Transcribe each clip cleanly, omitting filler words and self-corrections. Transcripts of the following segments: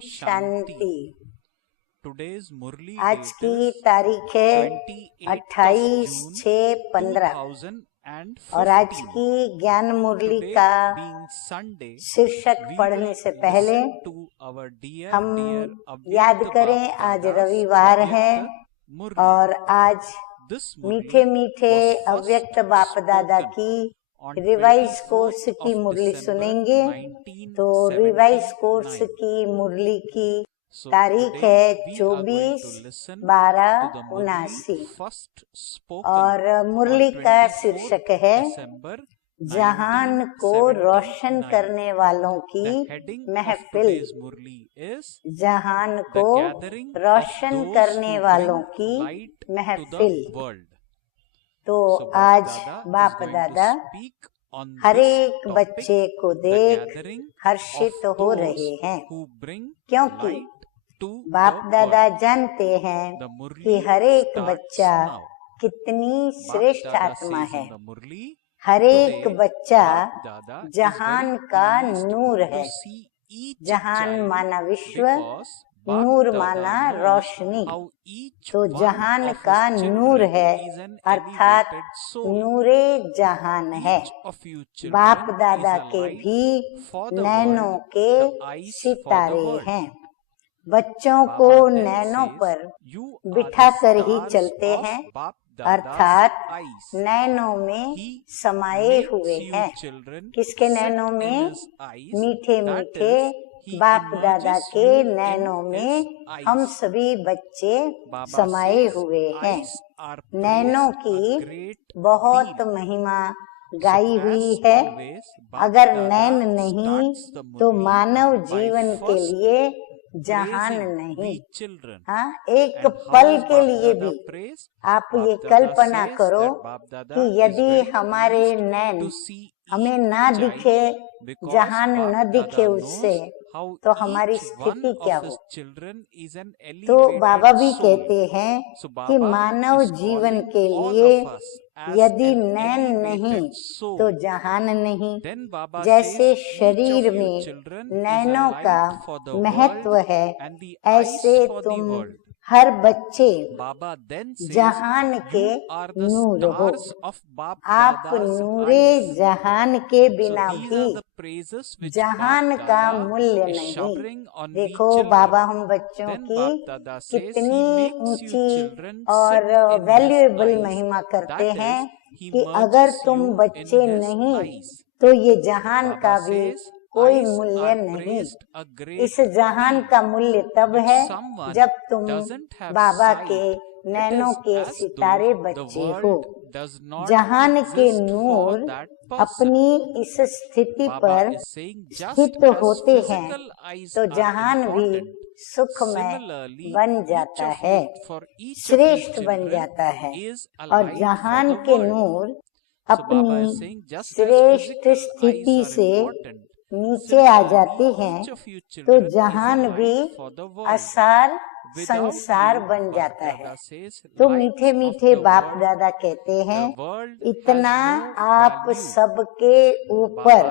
शांति। Murli आज की तारीख है 28/6/15 और आज की ज्ञान मुरली का शीर्षक पढ़ने से पहले हम याद करें आज रविवार है और आज मीठे मीठे अव्यक्त बाप दादा की रिवाइज कोर्स की मुरली सुनेंगे। तो रिवाइज कोर्स की मुरली की तारीख है 24/12/79 और मुरली का शीर्षक है जहान को रोशन करने वालों की महफिल। जहान को रोशन करने वालों की महफिल। तो आज बाप दादा हर एक बच्चे को देख हर्षित हो रहे हैं, क्योंकि बाप दादा जानते हैं कि हर एक बच्चा कितनी श्रेष्ठ आत्मा है। हर एक बच्चा जहान का नूर है। जहान माना विश्व, नूर माना रोशनी। तो जहान का नूर है अर्थात नूरे जहान है। बाप दादा के भी नैनों के सितारे हैं। बच्चों को नैनों पर बिठा कर ही चलते हैं, अर्थात नैनों में समाये हुए हैं। किसके नैनों में? मीठे मीठे बाप दादा के नैनों में हम सभी बच्चे समाये हुए हैं। नैनों की बहुत महिमा गाई हुई है। अगर नैन नहीं तो मानव जीवन के लिए जहान नहीं। हाँ, एक पल के लिए भी आप ये कल्पना करो कि यदि हमारे नैन हमें ना दिखे, जहान न दिखे उससे, तो हमारी स्थिति क्या हो। तो बाबा भी कहते हैं कि मानव जीवन के लिए यदि नैन नहीं तो जहान नहीं। जैसे शरीर में नैनों का महत्व है, ऐसे तुम हर बच्चे जहान के नूर हो। आप नूरे जहान के बिना भी जहान का मूल्य नहीं। देखो बाबा हम बच्चों की कितनी ऊंची और वैल्यूएबल महिमा करते हैं कि अगर तुम बच्चे नहीं तो ये जहान का भी कोई मूल्य नहीं। इस जहान का मूल्य तब है जब तुम बाबा के नैनों के सितारे बच्चे हो। जहान के नूर अपनी इस स्थिति पर स्थित होते हैं तो जहान भी सुखमय बन जाता है, श्रेष्ठ बन जाता है। और जहान के नूर अपनी श्रेष्ठ स्थिति से नीचे आ जाते हैं तो जहान भी असार संसार बन जाता है। तो मीठे मीठे बाप दादा कहते हैं इतना आप सबके ऊपर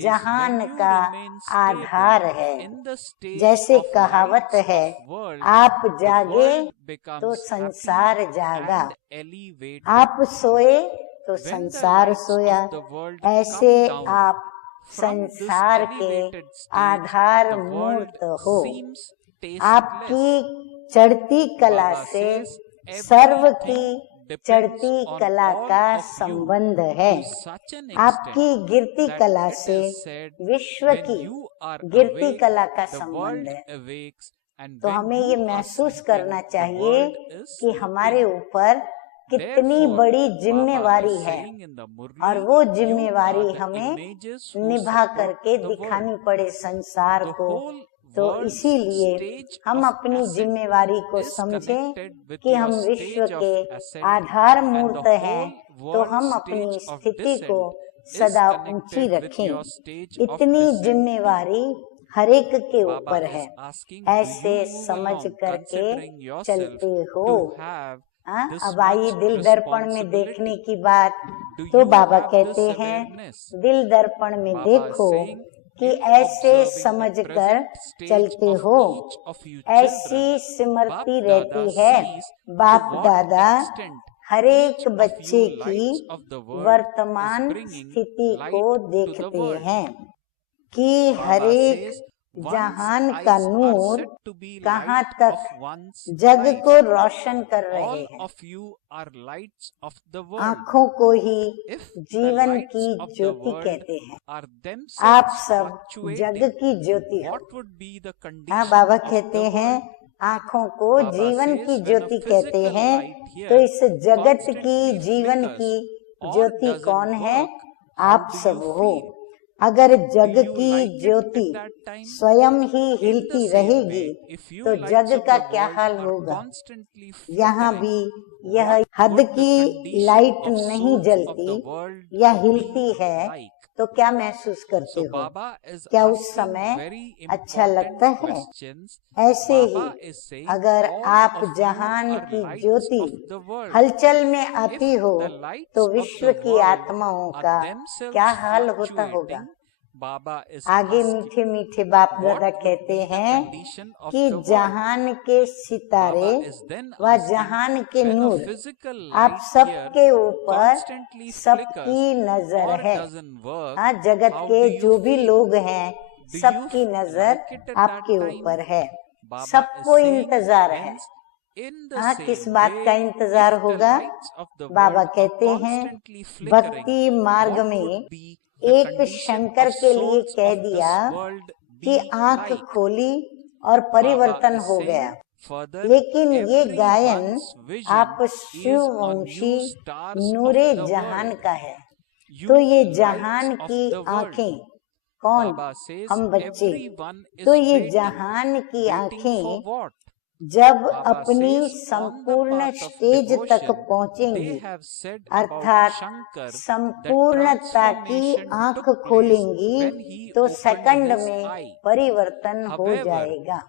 जहान का आधार है। जैसे कहावत है, आप जागे तो संसार जागा, आप सोए तो संसार सोया। ऐसे आप संसार के आधार मूर्त हो। आपकी चढ़ती कला से सर्व की चढ़ती कला का संबंध है। आपकी गिरती कला से विश्व की गिरती कला का संबंध है। तो हमें ये महसूस करना चाहिए कि हमारे ऊपर कितनी बड़ी जिम्मेवारी है और वो जिम्मेवारी हमें निभा करके दिखानी पड़े संसार को। तो इसीलिए हम अपनी जिम्मेवारी को समझें कि हम विश्व के आधार मूर्त हैं, तो हम अपनी स्थिति को सदा ऊंची रखें। इतनी जिम्मेवारी हर एक के ऊपर है, ऐसे समझ करके चलते हो। अब आई दिल दर्पण में देखने की बात। तो बाबा कहते हैं दिल दर्पण में देखो कि ऐसे समझकर चलते हो। ऐसी स्मृति रहती है। बाप दादा हर एक बच्चे की वर्तमान स्थिति को देखते हैं कि हर एक जहान का नूर कहाँ तक जग को रोशन कर रहे हैं। आँखों को ही जीवन की ज्योति कहते हैं। आप सब जग की ज्योति हो। हाँ, बाबा कहते हैं आँखों को जीवन की ज्योति कहते हैं। तो इस जगत की जीवन की ज्योति कौन है? आप सब हो। अगर जग की ज्योति स्वयं ही हिलती रहेगी तो जग का क्या हाल होगा? यहाँ भी यह हद की लाइट नहीं जलती या हिलती है तो क्या महसूस करते हो? क्या उस समय अच्छा लगता है? ऐसे ही अगर आप जहान की ज्योति हलचल में आती हो तो विश्व की आत्माओं का क्या हाल होता होगा? आगे मीठे मीठे बाप दादा कहते हैं कि जहान के सितारे व जहान के नूर आप सबके ऊपर सबकी नजर है। हाँ, जगत के जो भी लोग हैं सबकी नजर आपके ऊपर है। सबको इंतजार है। हाँ, किस बात का इंतजार होगा? बाबा कहते हैं भक्ति मार्ग में एक शंकर के लिए कह दिया कि आंख खोली और परिवर्तन हो गया। लेकिन ये गायन आप शिववंशी नूरे जहान का है। तो ये जहान की आंखें कौन? हम बच्चे। तो ये जहान की आंखें जब अपनी संपूर्ण स्टेज तक पहुंचेंगी अर्थात संपूर्णता की आंख खोलेंगी तो सेकंड में परिवर्तन हो जाएगा।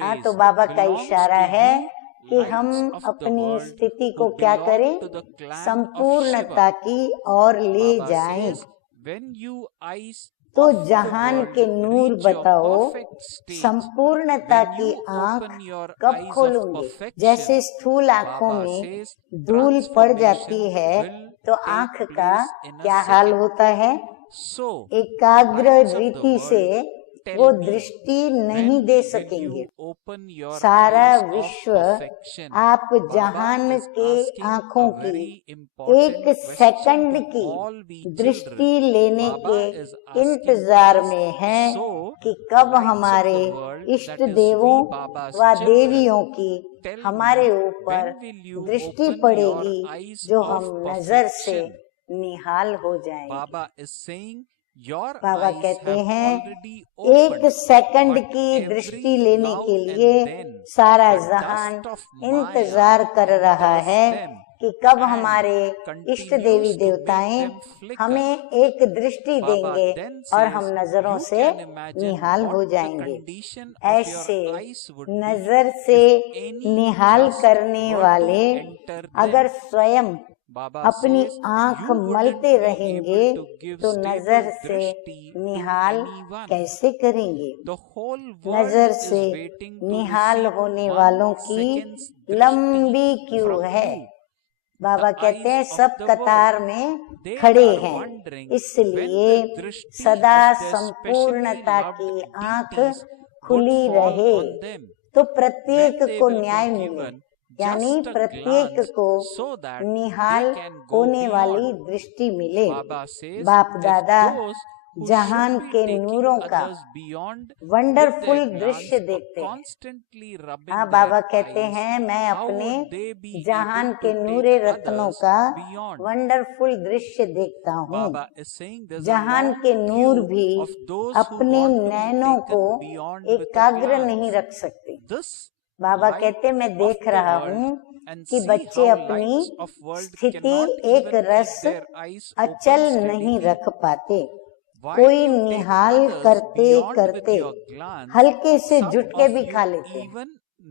हाँ, तो बाबा का इशारा है कि हम अपनी स्थिति को क्या करें? संपूर्णता की ओर ले जाएं। तो जहान के नूर बताओ संपूर्णता की आंख कब खोलूंगे? जैसे स्थूल आंखों में धूल पड़ जाती है तो आंख का क्या हाल होता है? एकाग्र रीति से वो दृष्टि नहीं दे सकेंगे। सारा विश्व आप जहान के आंखों की एक सेकंड की दृष्टि लेने के इंतजार में है कि कब हमारे इष्ट देवों व देवियों की हमारे ऊपर दृष्टि पड़ेगी जो हम नजर से निहाल हो जाएंगे। बाबा कहते हैं एक सेकंड की दृष्टि लेने के लिए सारा जहान इंतजार कर रहा है कि कब हमारे इष्ट देवी देवताएं हमें एक दृष्टि देंगे और हम नजरों से निहाल हो जाएंगे। ऐसे नजर से निहाल करने वाले अगर स्वयं अपनी आंख मलते रहेंगे तो नजर से निहाल कैसे करेंगे? नजर से निहाल होने वालों की लंबी क्यू है। बाबा कहते हैं सब कतार में खड़े हैं, इसलिए सदा संपूर्णता की आंख खुली रहे तो प्रत्येक को न्याय मिले, यानी प्रत्येक को निहाल होने वाली दृष्टि मिले। बाप दादा जहान के नूरों का वंडरफुल दृश्य देखते हैं। हाँ, बाबा कहते हैं मैं अपने जहान के नूरे रत्नों का वंडरफुल दृश्य देखता हूँ। जहान के नूर भी अपने नैनों को एकाग्र नहीं रख सकते। बाबा कहते मैं देख रहा हूँ कि बच्चे अपनी स्थिति एक रस अचल नहीं रख पाते। कोई निहाल करते करते हल्के से झुटके भी खा लेते हैं।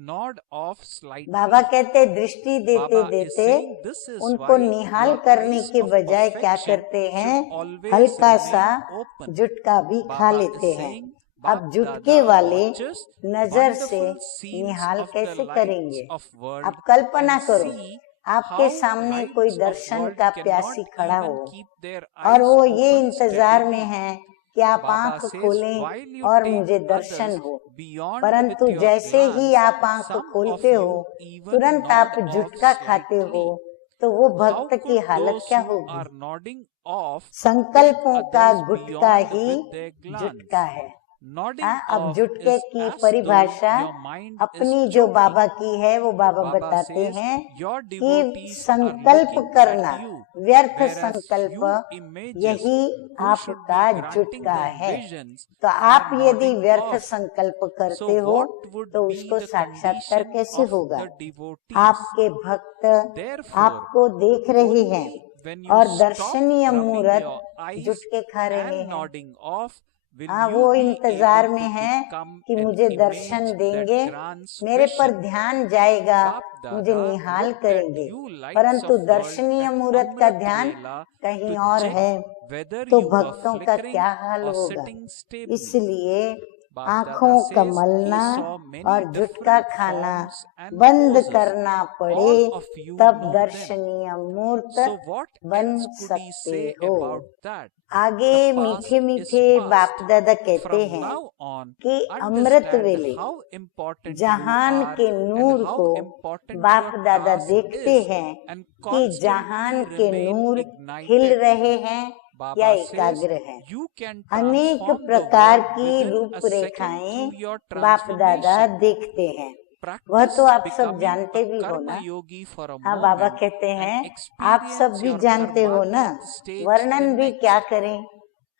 nod off slightly. बाबा कहते दृष्टि देते Baba is देते saying this is उनको why निहाल your करने eyes के of बजाय क्या perfection करते हैं, should always हल्का सा remain open. जुटका भी खा Baba is लेते हैं। saying, अब Bap जुटके Dada वाले watches नजर से wonderful scenes Nihal of the कैसे lights करेंगे? of world आप कल्पना and करो see आपके how सामने कोई lights of दर्शन world का cannot प्यासी खड़ा even हो keep their और eyes वो ये open इंतजार में steadily. है कि आप Baba आंख says, खोलें while you और take मुझे others दर्शन हो, beyond परंतु with your जैसे ही glance, आप आंख some खोलते of हो you even तुरंत nod आप off जुटका खाते हो, slightly. तो वो How भक्त की could हालत those क्या who होगी? are nodding off take संकल्पों का others gutka beyond he with their जुटका glance? है। Nodding हाँ, अब off जुटके is की as परिभाषा though your mind is अपनी जो joking. बाबा की है वो बाबा Baba बताते says हैं your कि devotees are संकल्प looking करना, at you, व्यर्थ whereas संकल्प, you images यही who should be आपका granting जुटका them है। visions तो are आप यदि nodding व्यर्थ off. संकल्प So करते हो what would तो be उसको the साक्षात्कार condition कैसे of होगा? the devotees? आपके भक्त Therefore, आपको देख रहे हैं only when you और stop दर्शनीय rubbing मूर्त your eyes जुटके खा रहे and हैं। nodding off will हाँ, you वो be इंतजार able में to है become कि an मुझे image दर्शन that देंगे, grants मेरे पर vision. ध्यान जाएगा, Bap मुझे Dada निहाल looked at करेंगे, you lights परंतु of world दर्शनीय at मूर्त का Amrit ध्यान Vela कहीं to और check है। whether तो you were भक्तों का flickering क्या हाल or होगा? sitting stably. इसलिए Bap आँखों Dada का says मलना he saw many और जुटका different खाना forms and बंद poses. करना पड़े All of you तब know them. दर्शनीय मूर्त So what बन else could he सकते say हो। about that? आगे The मीठे past मीठे is past. बाप दादा कहते From हैं now on, कि अमृत understand वेले how important you जहान are के नूर and how को important बाप your दादा task देखते is हैं and कि जहान constantly के remain नूर खिल ignited. रहे हैं या Baba says एकाग्र हैं। you can अनेक transform the प्रकार world की within a second रूपरेखाएं through your बाप दादा transformation. देखते हैं। वह Practice तो आप सब becoming जानते a भी हो ना। karma yogi for a हाँ, बाबा moment कहते and हैं आप सब experience भी your जानते हो karma ना, growth stage वर्णन the भी next. क्या करें।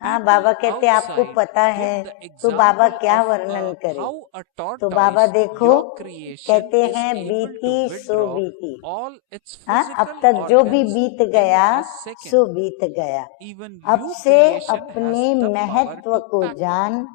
हाँ, People बाबा कहते आपको outside पता give है the तो बाबा example क्या of वर्णन करें। how a तो बाबा tortoise, देखो your creation, कहते is हैं able to बीती सो withdraw बीती। all its हाँ, अब physical तक जो भी organs बीत in गया a second. सो बीत गया। Even अब you से creation has अपने the power महत्व to को pack up. जान,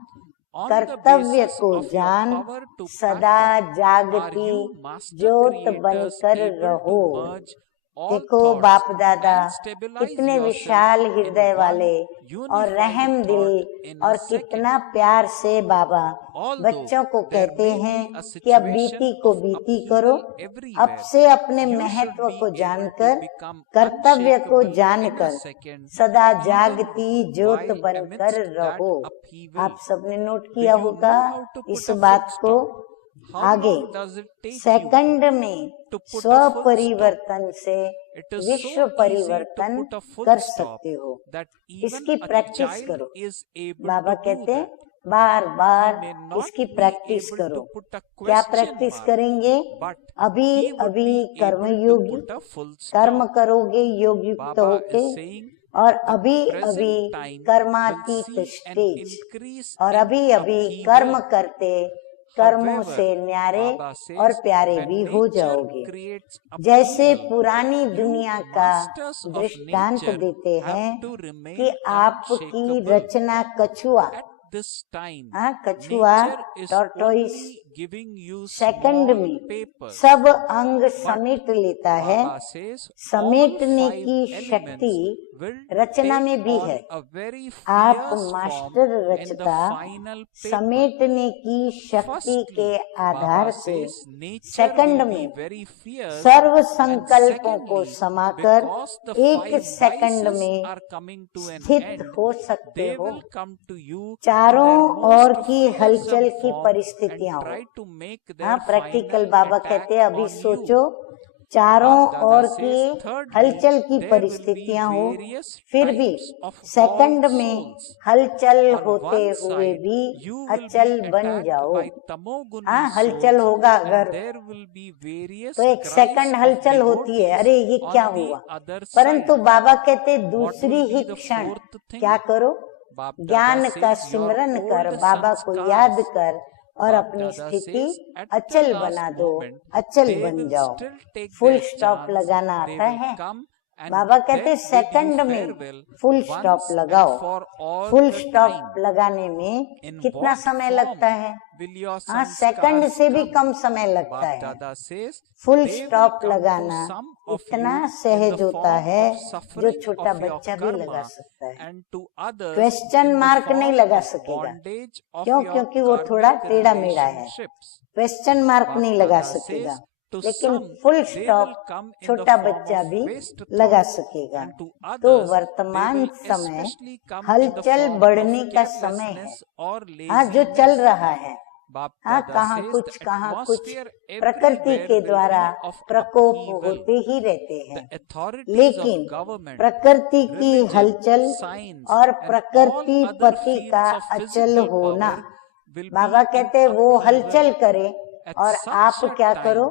On the कर्तव्य basis को of your जान, power to pack सदा up, are जागती you master ज्योत creators बनकर able रहो। to merge all देखो thoughts बाप दादा and stabilize कितने yourself विशाल in हृदय one वाले और unified रहम thought दिल in और a second? कितना प्यार से बाबा Although बच्चों को there कहते may हैं be a कि अब situation बीती को of बीती करो, upheaval अब everywhere, से अपने you should महत्व be को able to जानकर, become कर्तव्य को unshakable in a जानकर second, सदा even जागती ज्योत while बनकर amidst that रहो। upheaval. आप सबने नोट Do किया you होगा know how to इस put a बात full को। stop? How आगे long does it take you second में to put a स्व full stop? परिवर्तन से It is विश्व so easy to परिवर्तन put a full कर stop सकते हो। that even इसकी a प्रैक्टिस child करो। is able Baba to do कहते that. Bar He bar may not इसकी be प्रैक्टिस able करो। to put a क्या question प्रैक्टिस mark, करेंगे? but अभी he would अभी be कर्म able to Yogi put a full कर्म stop. करोगे योग युक्त Baba होके, is saying और the अभी present अभी time will कर्मातीत see an stage, increase और in अभी अभी कर्म upheaval. करते कर्मों However, से न्यारे Baba और says प्यारे when भी हो nature जाओगे। creates जैसे upheaval, पुरानी you दुनिया का masters of दृष्टांत nature देते हैं have to remain कि आपकी unshakable. रचना कछुआ, At this time, हाँ, कछुआ nature is tortoise only giving you second small में papers. सब अंग But समेट लेता है। Baba says all समेटने 5 की elements शक्ति will रचना take में भी on है। a very आप fierce form master in the रचता final paper. समेटने की शक्ति के Firstly, आधार Baba से says nature second will be में very fierce, सर्व and संकल्पों को secondly, समाकर because the एक 5 सेकंड vices में are coming to an स्थित end, हो सकते they हो। will come to you in चारों their ओर most की fearsome हलचल की form and परिस्थितियां हो। try to make हाँ, their practical final Baba attack कहते हैं अभी on you. सोचो चारों Bap ओर Dada की says, thirdly, हलचल की there will be परिस्थितियां हो, various फिर भी types of सेकंड all में souls. हलचल On होते one हुए side, भी you will अचल be बन attacked जाओ। by tamoguni हाँ, हलचल souls, होगा and अगर there will be various तो एक cries सेकंड of हलचल होती है, devotees अरे ये क्या on the हुआ। other परंतु side. बाबा कहते What दूसरी will ही be the क्षण fourth thing? क्या करो, Bap Dada ज्ञान का says, your सिमरन कर, old बाबा को याद sanskars. कर और Bap अपनी Dada स्थिति says, at the अचल last बना दो, moment, अचल they बन will जाओ। still take full their stop chance. लगाना They आता will है? come And बाबा कहते then bid you सेकंड में farewell full once stop and लगाओ। for all full the stop time. लगाने में In कितना what समय form लगता है? will your हाँ, सेकंड sanskars से भी come? कम समय लगता Bap है। Dada says full they will stop come to लगाना some of इतना you in सहज the होता form है of जो suffering छोटा of your बच्चा भी लगा karma सकता है। and to others question in the mark नहीं form लगा of सकेगा। bondage of क्यों? your क्योंकि वो थोड़ा karmic टेढ़ा मेढ़ा है। relationships. क्वेश्चन मार्क Bap नहीं लगा Dada सकेगा, says to लेकिन some full they stop will come in the छोटा form बच्चा of भी waste लगा thoughts सकेगा। and to तो others they वर्तमान will समय especially come in the हलचल form बढ़ने of का समय है। carelessness or हाँ, जो चल laziness. रहा है, Bap हाँ, Dada कहाँ says कुछ the कहाँ कुछ atmosphere प्रकृति everywhere के will द्वारा be of प्रकोप upheaval. होते ही रहते The हैं, authorities लेकिन of government, प्रकृति की religion, हलचल science और and all प्रकृति other पति का fields of अचल physical होना। power will Baba be in कहते हैं वो हलचल upheaval. करे At और such आप a क्या time, करो,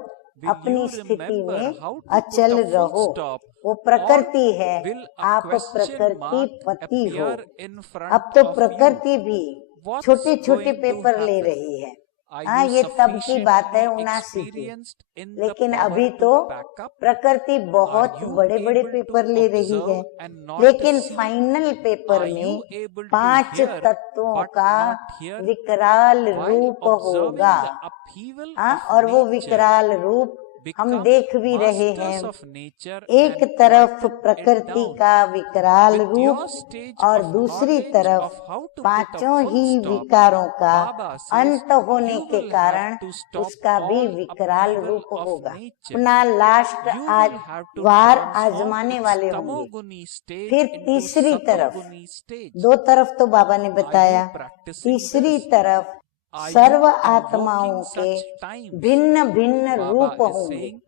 will अपनी you स्थिति remember में how to put अचल a full रहो। stop, वो or प्रकृति है, will a आप question प्रकृति mark पति हो। appear in अब front तो of you? प्रकृति भी What's छोटे छोटे going to पेपर ले happen? रही है। Are हाँ, you ये तब की बात है sufficiently 79 की, experienced in the लेकिन power अभी to तो back up? प्रकृति Are बहुत you बड़े बड़े able पेपर to ले रही है, observe and not लेकिन see? Final paper Are you में able to 5 hear तत्वों but का not hear? विकराल While रूप observing होगा। the upheaval हाँ, of और वो nature, विकराल रूप हम become देख भी रहे masters हैं। of nature एक and तरफ quieten it प्रकृति down. का विकराल With रूप your stage और of दूसरी knowledge तरफ of how to put a पांचों full ही stop, विकारों का Baba says अंत होने you के will कारण have to stop उसका भी all विकराल upheaval रूप of होगा। nature. अपना लास्ट You आज will have to war transform आजमाने its वाले होंगे। tamoguni stage फिर into तीसरी तरफ, satoguni stage. दो तरफ तो बाबा ने Are बताया, you practicing तीसरी this? तरफ Are सर्व you आत्माओं invoking के such times? भिन्न भिन्न रूप Baba is होंगे। saying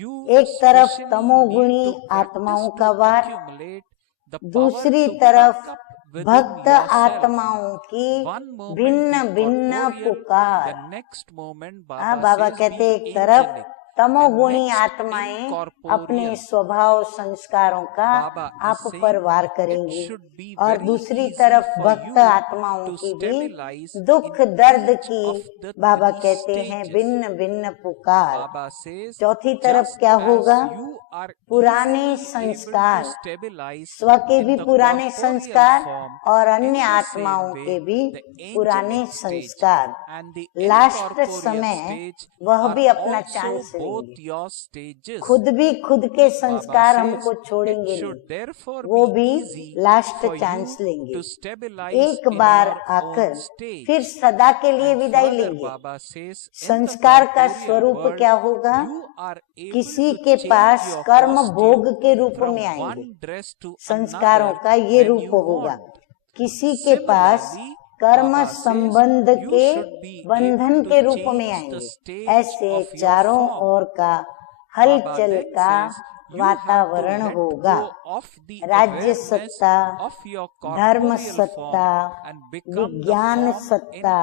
you एक तरफ especially तमोगुणी need to आत्माओं practice का to war, accumulate the power दूसरी to तरफ back up within भक्त yourself. आत्माओं की One moment भिन्न be भिन्न corporeal, पुकार। the next moment हाँ, Baba बाबा says कहते be एक तरफ angelic, तमोगुणी and next आत्माएं अपने incorporeal. स्वभाव संस्कारों का Baba is आप saying पर वार it करेंगी, should be और very दूसरी easy तरफ for भक्त you आत्माओं to की भी stabilize दुख in दर्द each की of the बाबा three कहते हैं stages. भिन्न भिन्न पुकार। Baba says चौथी तरफ just क्या as होगा, you are पुराने easily able संस्कार, to stabilize स्व के in भी the पुराने corporeal संस्कार form, और in अन्य the आत्माओं same के way भी the पुराने angelic stage संस्कार, and the लास्ट incorporeal समय stage वह are भी अपना also चांस both लेंगे। your stages. खुद भी खुद के Baba संस्कार says हमको it छोड़ेंगे should नहीं, therefore वो be भी easy last for chance you लेंगे। to stabilize एक in बार your आकर own stage. फिर सदा के लिए And विदाई further, लेंगे। Baba says in the संस्कार का corporeal स्वरूप world, क्या होगा, you are able किसी to के change पास your कर्म costume भोग के रूप from में आएंगे। one dress to संस्कारों another का ये when रूप you होगा। want. किसी के पास Similarly, कर्म Baba says संबंध you के should be बंधन able के to रूप में change the आएंगे। stage ऐसे of your चारों form. ओर का Baba हलचल then का says you have to वातावरण let होगा। go of the राज्य awareness सत्ता, of your धर्म corporeal सत्ता, form and become the विज्ञान form in सत्ता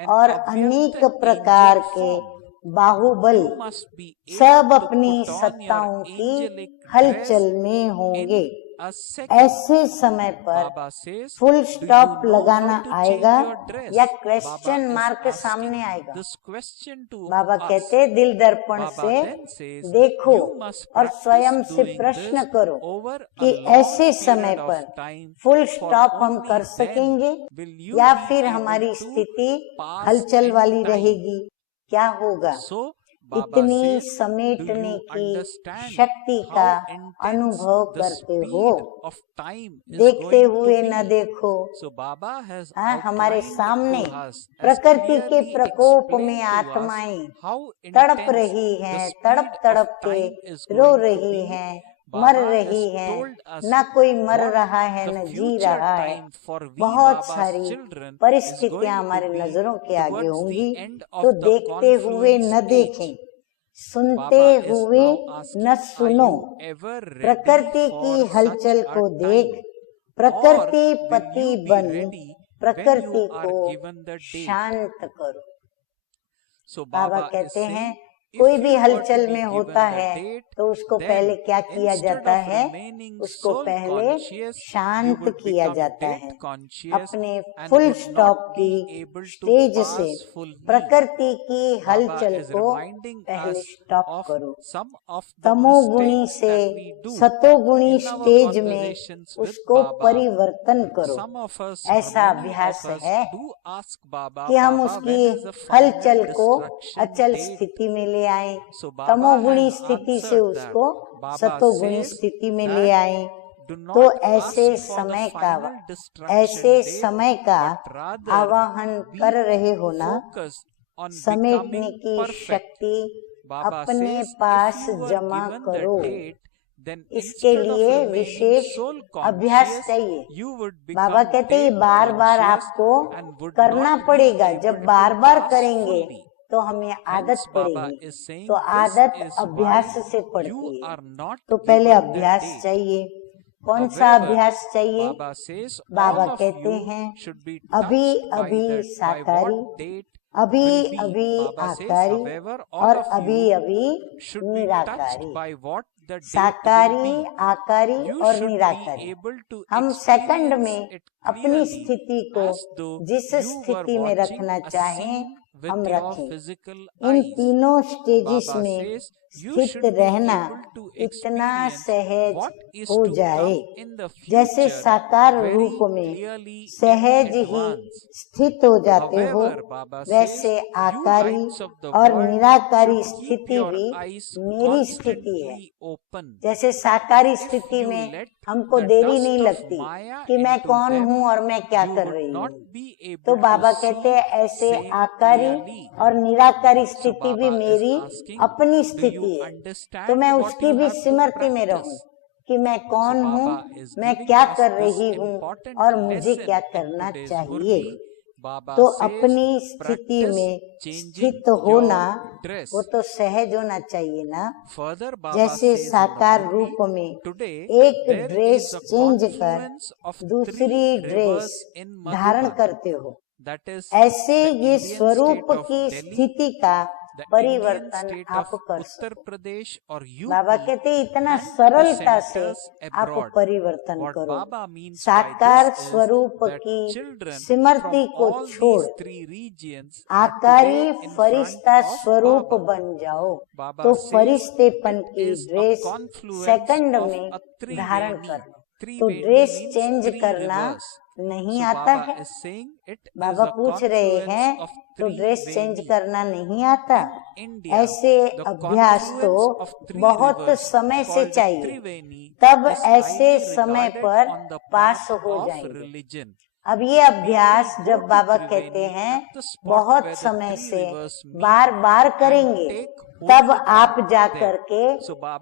an और avyakt अनेक angel प्रकार के form. बाहुबल You must be सब able to अपनी put on your सत्ताओं की angelic dress हलचल में होंगे। in a second. ऐसे समय पर Baba says, full do you stop know लगाना how to आएगा change your dress? या Baba question is mark asking सामने आएगा। this question to Baba us. कहते दिल दर्पण Baba से then says, देखो you must और practice स्वयं से doing प्रश्न this करो over a कि long ऐसे समय period पर of time, full for stop हम only कर then सकेंगे will you या be फिर able हमारी to स्थिति pass हलचल in वाली time. रहेगी। क्या होगा, So, Baba इतनी says, do समेटने you की understand शक्ति का how intense अनुभव the करते हो। speed of time is देखते going हुए to न be? देखो, So Baba has हमारे outlined सामने to us, has प्रकृति के clearly प्रकोप explained में to us आत्माएं how तड़प intense रही the हैं, speed तड़प of तड़प के time is row going to रही be. हैं, मर Baba रही has हैं, told us न कोई मर what रहा है the न जी future रहा है। time for we बहुत Baba's सारी children is परिस्थितियां going हमारे to be नजरों के आगे towards the होंगी, end तो of the देखते हुए confluence न age. देखें, सुनते Baba is हुए now न asking, are सुनो। you ever ready प्रकृति for की such हलचल a को देख, time? Or प्रकृति will पति you be बन ready when प्रकृति you are को given the date? शांत करो। So बाबा Baba is कहते हैं saying, कोई भी हलचल में होता है तो उसको पहले क्या किया जाता है, उसको पहले शांत किया जाता है। अपने फुल स्टॉप की स्टेज से प्रकृति की हलचल को पहले स्टॉप करो। तमोगुणी से सतोगुणी स्टेज में उसको परिवर्तन करो। ऐसा अभ्यास है कि हम उसकी हलचल को अचल स्थिति में ले आए, तमोगुणी स्थिति से उसको सतोगुणी स्थिति में ले आए। तो ऐसे समय का आवाहन कर रहे हो ना, समेटने की शक्ति अपने पास जमा करो। इसके लिए विशेष अभ्यास चाहिए। बाबा कहते हैं बार बार आपको करना पड़ेगा। जब बार बार करेंगे तो हमें आदत पड़ेगी। तो आदत अभ्यास से पड़ती है। तो पहले अभ्यास चाहिए। कौन सा अभ्यास चाहिए? बाबा कहते हैं अभी अभी साकारी, अभी अभी आकारी और अभी अभी निराकारी। साकारी, आकारी और निराकारी। हम सेकंड में अपनी स्थिति को जिस स्थिति में रखना चाहें हम रखें। इन तीनों स्टेजेस में स्थित रहना इतना सहज हो जाए जैसे साकार रूप में सहज ही स्थित हो जाते हो, वैसे आकारी और निराकारी स्थिति भी मेरी स्थिति है। जैसे साकारी स्थिति में हमको देरी नहीं लगती कि मैं कौन हूँ और मैं क्या कर रही हूँ। तो बाबा कहते हैं ऐसे आकारी और निराकारी स्थिति भी मेरी अपनी स्थिति है। तो मैं उसकी भी स्मृति में रहूं कि मैं कौन हूँ, मैं क्या कर रही हूँ और मुझे क्या करना चाहिए। तो अपनी स्थिति में स्थित होना वो तो सहज होना चाहिए ना। जैसे साकार रूप में एक ड्रेस चेंज कर दूसरी ड्रेस धारण करते हो, ऐसे ये स्वरूप की स्थिति का परिवर्तन आप कर सको। बाबा कहते इतना सरलता से आप परिवर्तन करो। साकार स्वरूप की स्मृति को छोड़ आकारी फरिश्ता स्वरूप बन जाओ। तो फरिश्तेपन की ड्रेस सेकंड में धारण करो। तो ड्रेस चेंज करना नहीं आता है? बाबा पूछ रहे हैं तो ड्रेस चेंज करना नहीं आता? ऐसे अभ्यास तो बहुत समय से चाहिए, तब ऐसे समय पर पास हो जाएंगे। अब ये अभ्यास जब बाबा कहते हैं बहुत समय से बार बार करेंगे, तब आप जा करके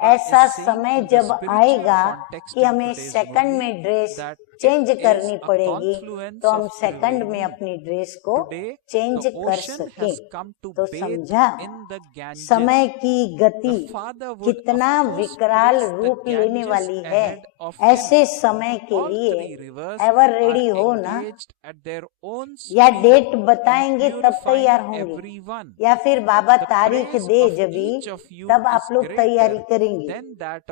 ऐसा समय जब आएगा कि हमें सेकंड में ड्रेस चेंज करनी पड़ेगी, तो हम सेकंड में अपनी ड्रेस को चेंज कर सकें। तो समझा समय की गति कितना विकराल रूप लेने वाली है। ऐसे समय के लिए एवर रेडी हो ना, या डेट बताएंगे तब तैयार होंगे, या फिर बाबा तारीख दे जभी तब आप लोग तैयारी करेंगे।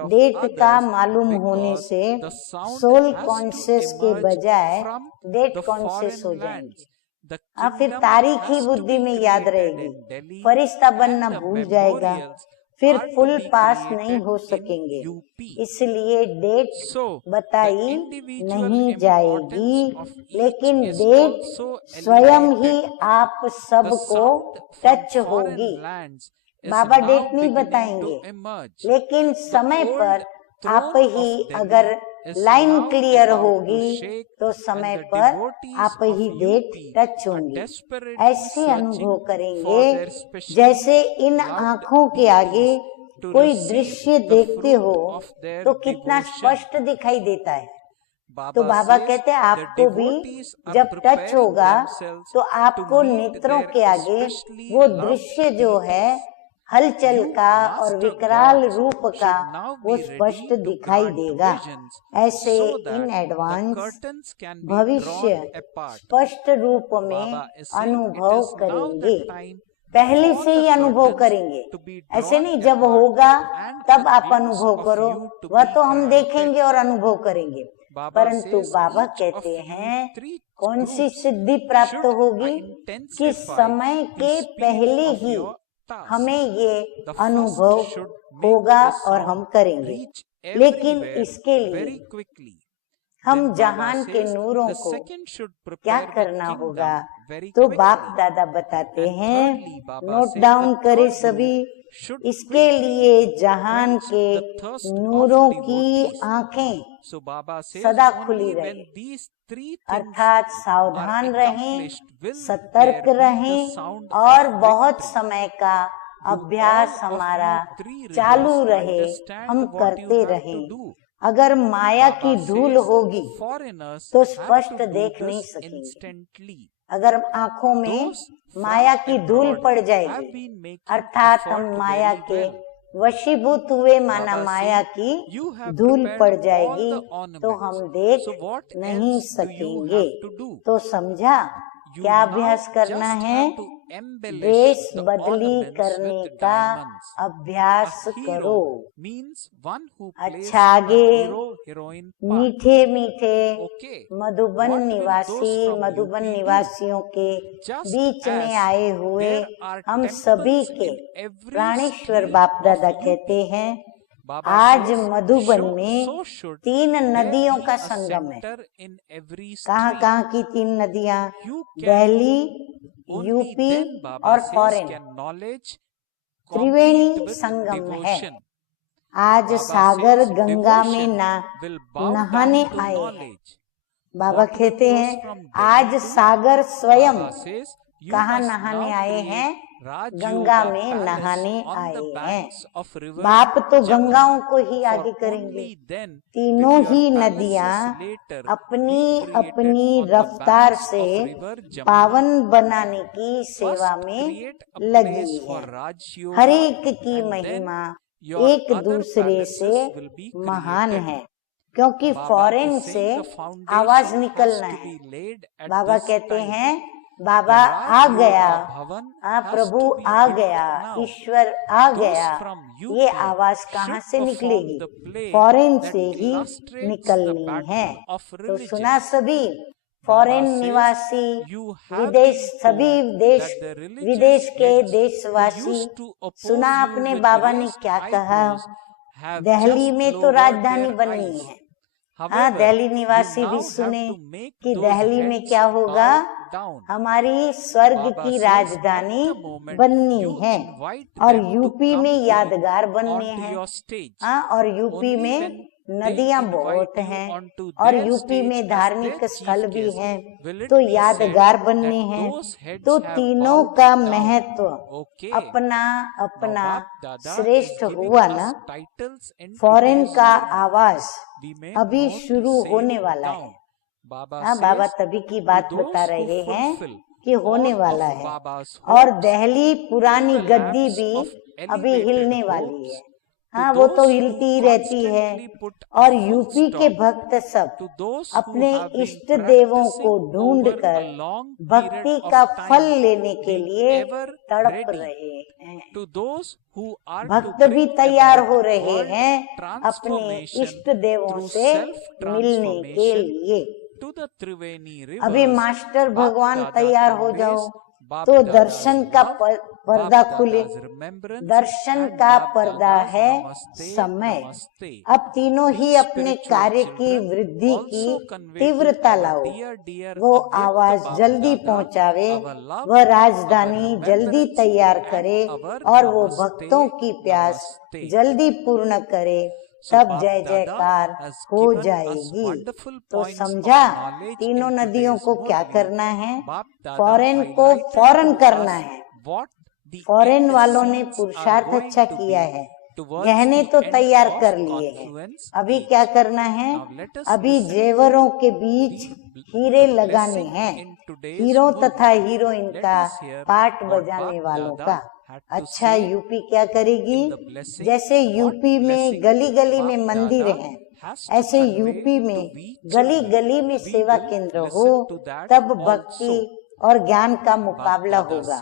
डेट का मालूम होने से सोल कॉन्शियस के बजाय डेट कॉन्शियस हो जाएंगे। फिर तारीख ही बुद्धि में याद रहेगी, फरिश्ता बनना भूल जाएगा, फिर फुल पास नहीं हो सकेंगे। इसलिए डेट बताई नहीं जाएगी, लेकिन डेट स्वयं ही आप सबको टच होगी। बाबा डेट नहीं बताएंगे, लेकिन समय पर आप ही अगर लाइन क्लियर होगी तो समय पर आप ही डेट टच होंगे। ऐसे अनुभव करेंगे जैसे इन आँखों के आगे कोई दृश्य देखते हो तो कितना स्पष्ट दिखाई देता है। तो बाबा कहते हैं आपको भी जब टच होगा तो आपको नेत्रों के आगे वो दृश्य जो है हलचल का और विकराल रूप का वो स्पष्ट दिखाई देगा। ऐसे इन एडवांस भविष्य स्पष्ट रूप में अनुभव करेंगे। पहले से ही अनुभव करेंगे। ऐसे नहीं जब होगा तब आप अनुभव करो, वह तो हम देखेंगे और अनुभव करेंगे। परंतु बाबा कहते हैं कौन सी सिद्धि प्राप्त होगी कि समय के पहले ही हमें ये अनुभव होगा और हम करेंगे। लेकिन इसके लिए हम जहान के नूरों को क्या करना होगा, तो बाप दादा बताते हैं, नोट डाउन करें सभी। इसके लिए जहान के नूरों की आंखें सदा खुली रहे, अर्थात सावधान रहें, सतर्क रहें और बहुत समय का अभ्यास हमारा चालू रहे, हम करते रहें। अगर माया की धूल होगी तो स्पष्ट देख नहीं सकेंगे। अगर आंखों में माया की धूल पड़ जाएगी, अर्थात हम माया के वशीभूत हुए, माना माया की धूल पड़ जाएगी, तो हम देख नहीं सकेंगे। तो समझा क्या अभ्यास करना है? ड्रेस बदली करने का अभ्यास करो। अच्छा, आगे मीठे मीठे मधुबन निवासियों के बीच में आए हुए हम सभी के प्राणेश्वर बाप दादा कहते हैं, आज मधुबन में 3 नदियों का संगम है। कहाँ की 3 नदियाँ? दिल्ली, यूपी और फॉरेन, त्रिवेणी संगम है। आज सागर गंगा में नहाने आए हैं। बाबा कहते हैं आज सागर स्वयं कहाँ नहाने आए हैं? गंगा में नहाने आए हैं। बाप तो गंगाओं को ही आगे करेंगे। तीनों ही नदियाँ अपनी अपनी रफ्तार से पावन बनाने की सेवा में लगी है। हर एक की महिमा एक दूसरे से महान है, क्योंकि फॉरेन से आवाज निकलना है। बाबा कहते हैं बाबा आ गया, प्रभु आ गया, ईश्वर आ गया। ये आवाज कहाँ से निकलेगी? फॉरेन से ही निकलनी है। तो सुना सभी फॉरेन निवासी, सभी देश विदेश के देशवासी, सुना आपने बाबा ने क्या कहा? दिल्ली में तो राजधानी बननी है। हाँ, दिल्ली निवासी भी सुने कि दिल्ली में क्या होगा? हमारी स्वर्ग की राजधानी बननी है और यूपी में यादगार बनने हैं। हाँ, और यूपी में नदियाँ बहुत हैं और यूपी में धार्मिक स्थल भी हैं, तो यादगार बनने हैं। तो तीनों का महत्व अपना अपना श्रेष्ठ हुआ ना। फॉरेन का आवाज अभी शुरू होने वाला है। हाँ, बाबा तभी की बात बता रहे हैं कि होने वाला है। और दिल्ली पुरानी गद्दी भी अभी हिलने वाली है। हाँ, वो तो हिलती ही रहती है। और यूपी के भक्त सब अपने इष्ट देवों को ढूंढकर भक्ति का फल लेने के लिए तड़प रहे हैं। भक्त भी तैयार हो रहे हैं अपने इष्ट देवों से मिलने के लिए। अभी मास्टर भगवान तैयार हो जाओ तो दर्शन का पर्दा खुले। दर्शन का पर्दा है समय। अब तीनों ही अपने कार्य की वृद्धि की तीव्रता लाओ। वो आवाज जल्दी पहुंचावे, वह राजधानी जल्दी तैयार करे और वो भक्तों की प्यास जल्दी पूर्ण करे, तब जय जयकार हो जाएगी। तो समझा तीनों नदियों को क्या करना है? फॉरेन को फौरन करना है। फॉरेन वालों ने पुरुषार्थ अच्छा किया है, गहने तो तैयार कर लिए हैं। अभी क्या करना है? अभी जेवरों के बीच हीरे लगाने हैं, हीरो तथा हीरोइन का पार्ट बजाने वालों का। अच्छा, यूपी क्या करेगी? जैसे यूपी में गली गली में मंदिर हैं, ऐसे यूपी में गली गली में सेवा केंद्र हो, तब भक्ति और ज्ञान का मुकाबला होगा।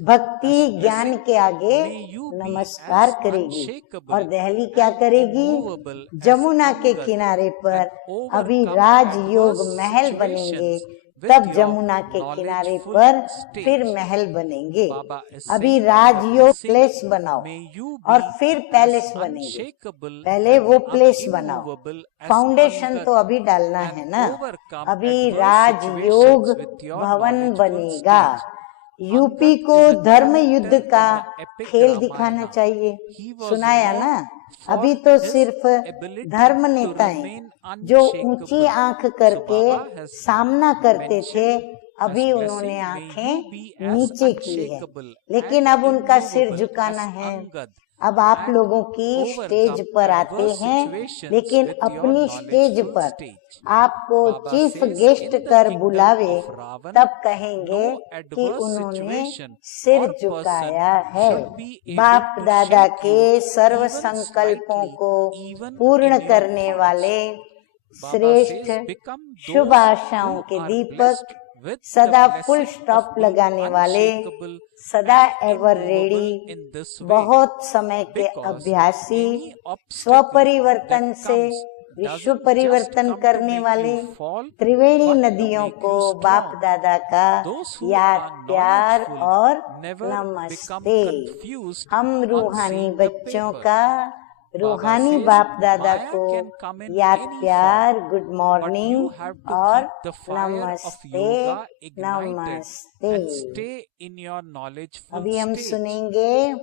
भक्ति ज्ञान के आगे may you be नमस्कार as करेगी। unshakable और दहली क्या करेगी? immovable as जमुना के Angad किनारे पर and अभी overcome राजयोग adverse महल situations बनेंगे, with तब your जमुना के किनारे knowledgeful पर stage. फिर महल बनेंगे। Baba is अभी saying, राजयोग blessing, प्लेस बनाओ may you और be फिर as पैलेस बनेंगे। unshakable पहले and वो प्लेस बनाओ, unimmovable as फाउंडेशन Angad तो अभी डालना and है ना। overcome अभी adverse Rajyoga situations with your भवन knowledgeful बनेगा। stage. यूपी Angad को is a धर्म character युद्ध in का the epic खेल दिखाना Ramayana. चाहिए। He was सुनाया known ना? for अभी तो his सिर्फ ability धर्म to नेता हैं remain जो ऊंची unshakable. आंख So करके Baba has सामना करते थे, mentioned अभी as उन्होंने blessing, may आंखें you be as नीचे की है, unshakable लेकिन and अब उनका सिर immovable झुकाना as है। Angad अब आप and लोगों की स्टेज overcome पर आते adverse हैं, situations लेकिन with your अपनी स्टेज knowledgeful पर stage. आपको Baba chief says, guest in the कर kingdom बुलावे, of Ravan, तब कहेंगे no कि adverse उन्होंने situation सिर or person झुकाया है। should be able बाप to दादा shake के you सर्व even संकल्पों slightly, को even पूर्ण in your करने thoughts. वाले Baba श्रेष्ठ says, become शुभ those आशाओं who के are Deepak, blessed with the सदा full blessing stop of being लगाने वाले, unshakable सदा and ever immovable ready, in this way. बहुत समय के Because अभ्यासी, any obstacle स्वपरिवर्तन that से comes विश्व doesn't just परिवर्तन come to करने make वाले you fall, Triveni but to नदियों make को you बाप strong. दादा का Those who याद are प्यार knowledgeful और never become नमस्ते। confused हम on रूहानी seeing the बच्चों paper. का Baba रूहानी says, बाप दादा Maya को can come in याद any प्यार, form, good but morning you have to और keep the fire of नमस्ते yoga ignited नमस्ते। and stay in your knowledgeful अभी हम stage. सुनेंगे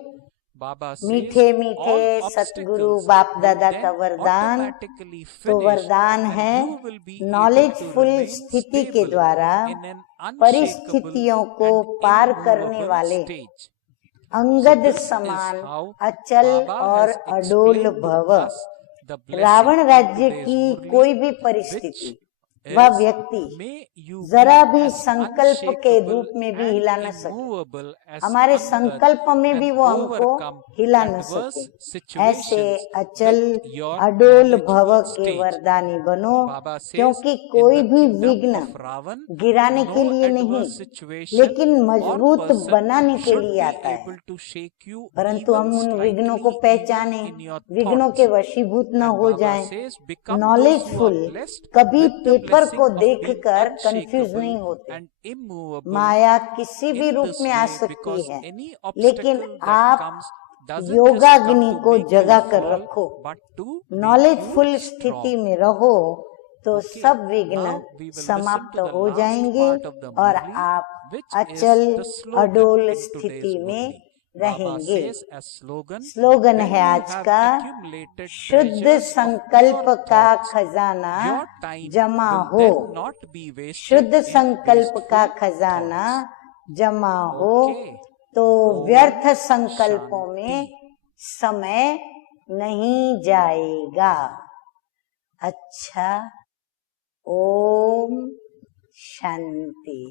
Baba says, मीठे मीठे all सतगुरु obstacles बाप will दादा then का वरदान। automatically तो finish वरदान and है you will be able to knowledgeful remain स्थिति के stable द्वारा in an unshakable परिस्थितियों को and पार करने immovable वाले stage. So Angad this is समान how अचल Baba और has अडोल explained to भव। us the blessing Ravan in राज्य today's की Murli, कोई भी which परिस्थिति व is, व्यक्ति may you जरा be भी as संकल्प के unshakable रूप में भी and हिला न सके, immovable as हमारे Angad संकल्प में भी and वो हमको overcome हिला न adverse सके। ऐसे situations अचल with your अडोल भव knowledgeful के stage. वरदानी बनो, Baba says, क्योंकि in कोई the भी kingdom विघ्न of Ravan, गिराने के no लिए नहीं, adverse situation लेकिन or मजबूत person बनाने के should लिए be आता है। able to shake you परंतु even हम उन विघ्नों को slightly पहचाने, even in your विघ्नों thoughts. के वशीभूत न And हो Baba जाएं। says, become those who knowledgeful are blessed कभी with the पेपर blessing को of being देखकर कंफ्यूज unshakable नहीं होते। and immovable माया किसी भी in रूप this में आ way, सकती because है, any लेकिन obstacle that आप comes doesn't just come योगाग्नि to को make जगा you कर fall, रखो, but to make you knowledgeful स्थिति strong. में रहो तो Okay, सब विघ्न now we will listen समाप्त to the हो last जाएंगे part of the और Murli, आप which अचल is the slogan अडोल in today's स्थिति में Murli. Baba रहेंगे। says as slogan, slogan when है you आज have का, accumulated शुद्ध treasures of संकल्प pure का thoughts, खजाना your time जमा will हो। then not be wasted शुद्ध in संकल्प का wasteful खजाना thoughts. जमा हो Okay. तो Om व्यर्थ संकल्पों Shanti. में समय नहीं जाएगा। अच्छा, ओम शांति।